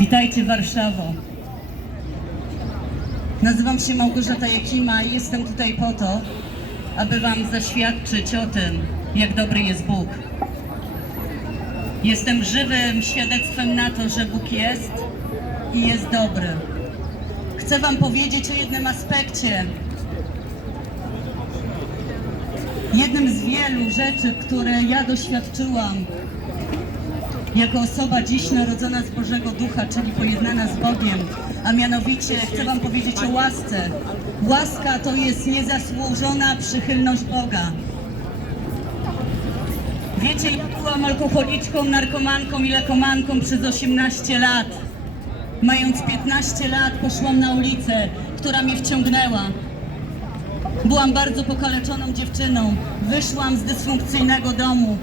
Witajcie Warszawo. Nazywam się Małgorzata Jakima i jestem tutaj po to, aby Wam zaświadczyć o tym, jak dobry jest Bóg. Jestem żywym świadectwem na to, że Bóg jest i jest dobry. Chcę Wam powiedzieć o jednym aspekcie, jednym z wielu rzeczy, które ja doświadczyłam jako osoba dziś narodzona z Bożego Ducha, czyli pojednana z Bogiem, a mianowicie chcę Wam powiedzieć o łasce. Łaska to jest niezasłużona przychylność Boga. Wiecie, ja byłam alkoholiczką, narkomanką i lekomanką przez 18 lat. Mając 15 lat poszłam na ulicę, która mnie wciągnęła. Byłam bardzo pokaleczoną dziewczyną. Wyszłam z dysfunkcyjnego domu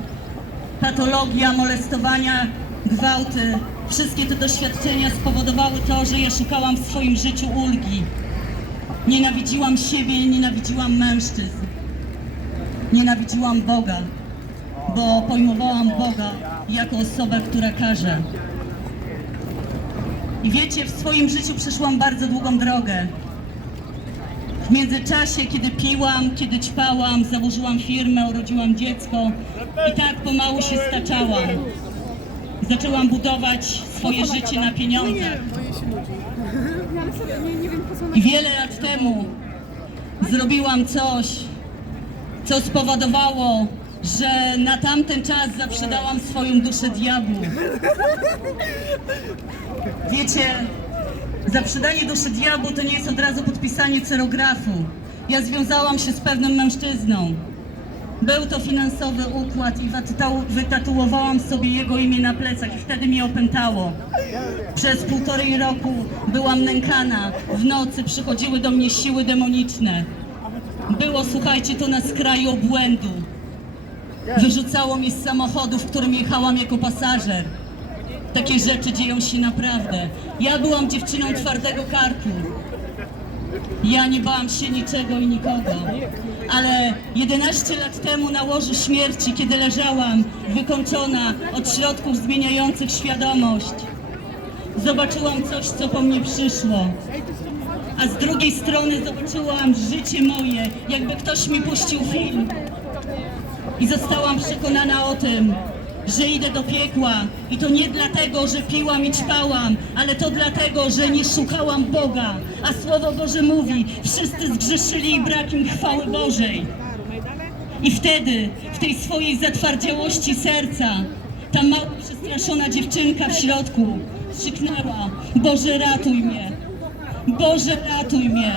patologia, molestowania, gwałty. Wszystkie te doświadczenia spowodowały to, że ja szukałam w swoim życiu ulgi. Nienawidziłam siebie, nienawidziłam mężczyzn. Nienawidziłam Boga, bo pojmowałam Boga jako osobę, która karze. I wiecie, w swoim życiu przeszłam bardzo długą drogę. W międzyczasie, kiedy piłam, kiedy ćpałam, założyłam firmę, urodziłam dziecko i tak pomału się staczałam. Zaczęłam budować swoje życie na co I wiele lat temu zrobiłam coś, co spowodowało, że na tamten czas zaprzedałam swoją duszę diabłu. Wiecie, zaprzedanie duszy diabłu to nie jest od razu podpisanie cerografu. Ja związałam się z pewnym mężczyzną. Był to finansowy układ i wytatu- wytatuowałam sobie jego imię na plecach i wtedy mnie opętało. Przez półtorej roku byłam nękana. W nocy przychodziły do mnie siły demoniczne. Było, słuchajcie, to na skraju obłędu. Wyrzucało mnie z samochodu, w którym jechałam jako pasażer. Takie rzeczy dzieją się naprawdę. Ja byłam dziewczyną twardego karku. Ja nie bałam się niczego i nikogo. Ale 11 lat temu na łożu śmierci, kiedy leżałam wykończona od środków zmieniających świadomość, zobaczyłam coś, co po mnie przyszło. A z drugiej strony zobaczyłam życie moje, jakby ktoś mi puścił film. I zostałam przekonana o tym, że idę do piekła. I to nie dlatego, że piłam i ćpałam, ale to dlatego, że nie szukałam Boga. A Słowo Boże mówi, wszyscy zgrzeszyli i brak im chwały Bożej. I wtedy, w tej swojej zatwardziałości serca, ta mała, przestraszona dziewczynka w środku krzyknęła, Boże ratuj mnie, Boże ratuj mnie.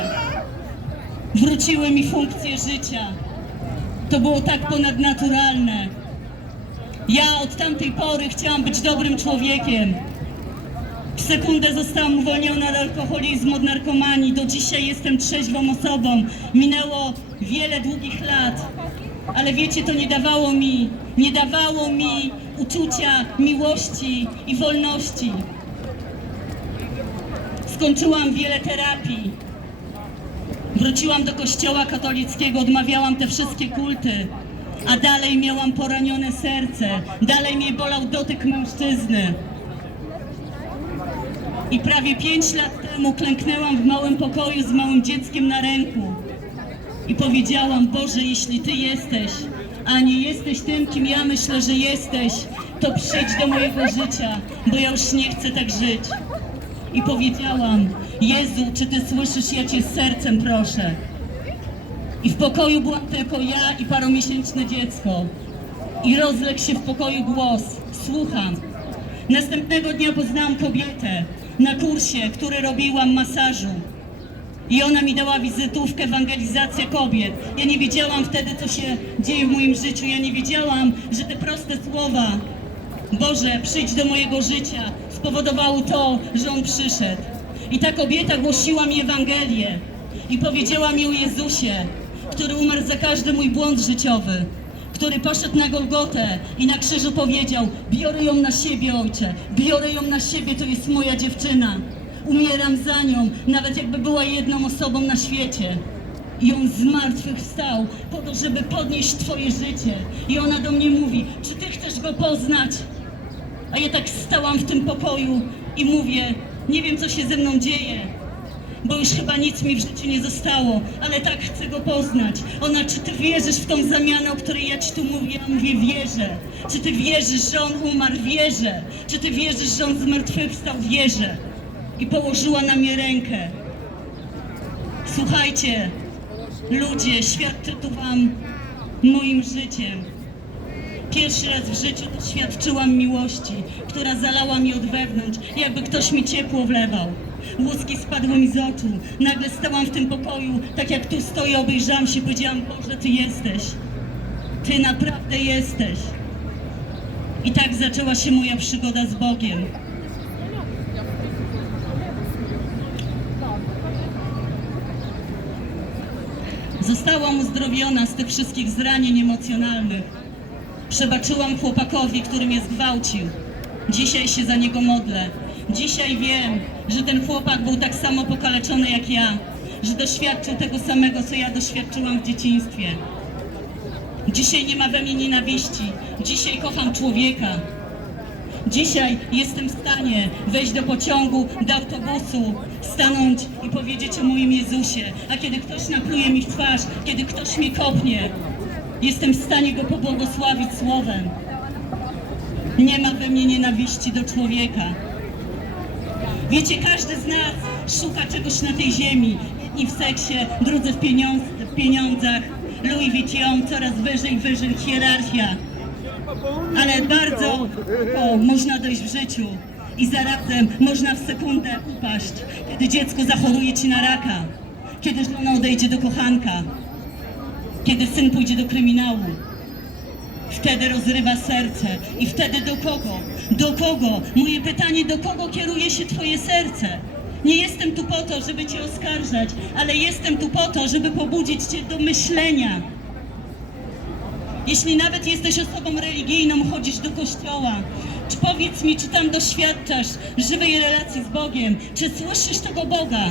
Wróciły mi funkcje życia. To było tak ponadnaturalne. Ja od tamtej pory chciałam być dobrym człowiekiem. W sekundę zostałam uwolniona od alkoholizmu, od narkomanii. Do dzisiaj jestem trzeźwą osobą. Minęło wiele długich lat. Ale wiecie, to nie dawało mi, nie dawało mi uczucia miłości i wolności. Skończyłam wiele terapii. Wróciłam do kościoła katolickiego, odmawiałam te wszystkie kulty, a dalej miałam poranione serce, dalej mnie bolał dotyk mężczyzny. I prawie pięć lat temu klęknęłam w małym pokoju z małym dzieckiem na ręku i powiedziałam, Boże, jeśli Ty jesteś, a nie jesteś tym, kim ja myślę, że jesteś, to przyjdź do mojego życia, bo ja już nie chcę tak żyć. I powiedziałam, Jezu, czy Ty słyszysz, ja Cię sercem proszę. I w pokoju byłam tylko ja i paromiesięczne dziecko. I rozległ się w pokoju głos. Słucham. Następnego dnia poznałam kobietę na kursie, który robiłam masażu. I ona mi dała wizytówkę Ewangelizacja Kobiet. Ja nie wiedziałam wtedy, co się dzieje w moim życiu. Ja nie wiedziałam, że te proste słowa Boże, przyjdź do mojego życia spowodowało to, że On przyszedł. I ta kobieta głosiła mi Ewangelię i powiedziała mi o Jezusie, który umarł za każdy mój błąd życiowy, który poszedł na Golgotę i na krzyżu powiedział, biorę ją na siebie, Ojcze, biorę ją na siebie, to jest moja dziewczyna. Umieram za nią, nawet jakby była jedną osobą na świecie. I on z martwych wstał po to, żeby podnieść Twoje życie. I ona do mnie mówi, czy Ty chcesz Go poznać? A ja tak stałam w tym pokoju i mówię, nie wiem co się ze mną dzieje, bo już chyba nic mi w życiu nie zostało, ale tak chcę go poznać. Ona, czy ty wierzysz w tą zamianę, o której ja ci tu mówię? Ja mówię, wierzę. Czy ty wierzysz, że on umarł? Wierzę. Czy ty wierzysz, że on zmartwychwstał? Wierzę. I położyła na mnie rękę. Słuchajcie, ludzie, świadczę tu wam moim życiem. Pierwszy raz w życiu doświadczyłam miłości, która zalała mi od wewnątrz, jakby ktoś mi ciepło wlewał. Łuski spadły mi z oczu. Nagle stałam w tym pokoju, tak jak tu stoję, obejrzałam się, powiedziałam, Boże, Ty jesteś. Ty naprawdę jesteś. I tak zaczęła się moja przygoda z Bogiem. Zostałam uzdrowiona z tych wszystkich zranień emocjonalnych. Przebaczyłam chłopakowi, który mnie zgwałcił. Dzisiaj się za niego modlę. Dzisiaj wiem, że ten chłopak był tak samo pokaleczony jak ja, że doświadczył tego samego, co ja doświadczyłam w dzieciństwie. Dzisiaj nie ma we mnie nienawiści. Dzisiaj kocham człowieka. Dzisiaj jestem w stanie wejść do pociągu, do autobusu, stanąć i powiedzieć o moim Jezusie. A kiedy ktoś napluje mi w twarz, kiedy ktoś mnie kopnie, jestem w stanie go pobłogosławić słowem. Nie ma we mnie nienawiści do człowieka. Wiecie, każdy z nas szuka czegoś na tej ziemi. Jedni w seksie, drudzy w, pieniądz, w pieniądzach. Louis Vuitton, coraz wyżej, wyżej, hierarchia. Ale bardzo o, można dojść w życiu i zarazem można w sekundę upaść, kiedy dziecko zachoruje ci na raka, kiedy żona odejdzie do kochanka, kiedy syn pójdzie do kryminału. Wtedy rozrywa serce. I wtedy do kogo? Do kogo? Moje pytanie, do kogo kieruje się Twoje serce? Nie jestem tu po to, żeby Cię oskarżać, ale jestem tu po to, żeby pobudzić Cię do myślenia. Jeśli nawet jesteś osobą religijną, chodzisz do kościoła, czy powiedz mi, czy tam doświadczasz żywej relacji z Bogiem? Czy słyszysz tego Boga?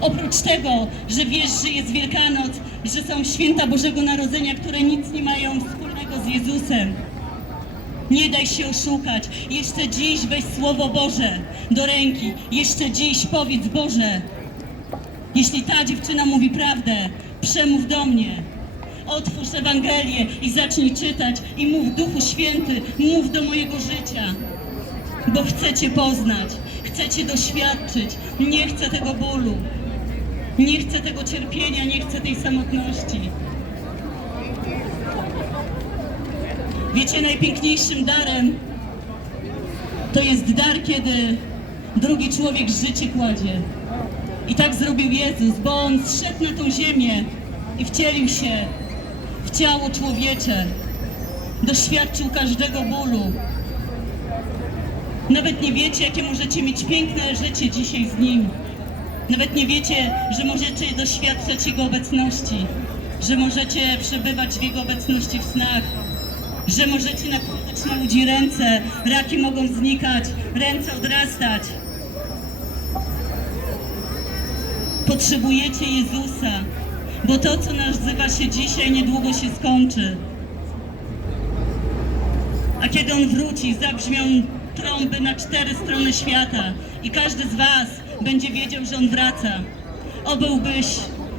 Oprócz tego, że wiesz, że jest Wielkanoc, że są święta Bożego Narodzenia, które nic nie mają wspólnego z Jezusem. Nie daj się oszukać. Jeszcze dziś weź Słowo Boże do ręki. Jeszcze dziś powiedz Boże. Jeśli ta dziewczyna mówi prawdę, przemów do mnie. Otwórz Ewangelię i zacznij czytać i mów Duchu Święty, mów do mojego życia. Bo chcę Cię poznać, chcę Cię doświadczyć, nie chcę tego bólu. Nie chcę tego cierpienia, nie chcę tej samotności. Wiecie, najpiękniejszym darem to jest dar, kiedy drugi człowiek życie kładzie. I tak zrobił Jezus, bo On zszedł na tą ziemię i wcielił się w ciało człowiecze. Doświadczył każdego bólu. Nawet nie wiecie, jakie możecie mieć piękne życie dzisiaj z Nim. Nawet nie wiecie, że możecie doświadczać Jego obecności, że możecie przebywać w Jego obecności w snach, że możecie nakładać na ludzi ręce, raki mogą znikać, ręce odrastać. Potrzebujecie Jezusa, bo to, co nazywa się dzisiaj, niedługo się skończy. A kiedy On wróci, zabrzmią trąby na cztery strony świata i każdy z Was będzie wiedział, że On wraca. Obyłbyś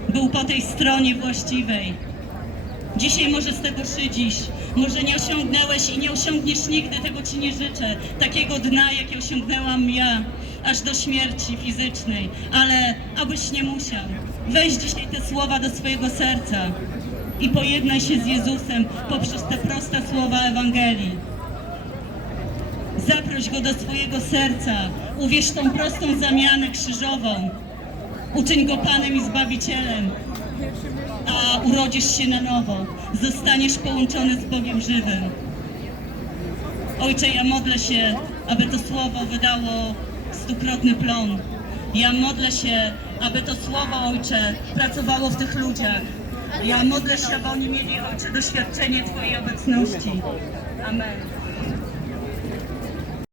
był po tej stronie właściwej. Dzisiaj może z tego szydzisz, może nie osiągnęłeś i nie osiągniesz nigdy, tego Ci nie życzę, takiego dna, jakie osiągnęłam ja, aż do śmierci fizycznej, ale abyś nie musiał. Weź dzisiaj te słowa do swojego serca i pojednaj się z Jezusem poprzez te proste słowa Ewangelii. Zaproś Go do swojego serca, uwierz tą prostą zamianę krzyżową, uczyń Go Panem i Zbawicielem, a urodzisz się na nowo, zostaniesz połączony z Bogiem żywym. Ojcze, ja modlę się, aby to słowo wydało stukrotny plon. Ja modlę się, aby to słowo, Ojcze, pracowało w tych ludziach. Ja modlę się, aby oni mieli, Ojcze, doświadczenie Twojej obecności. Amen.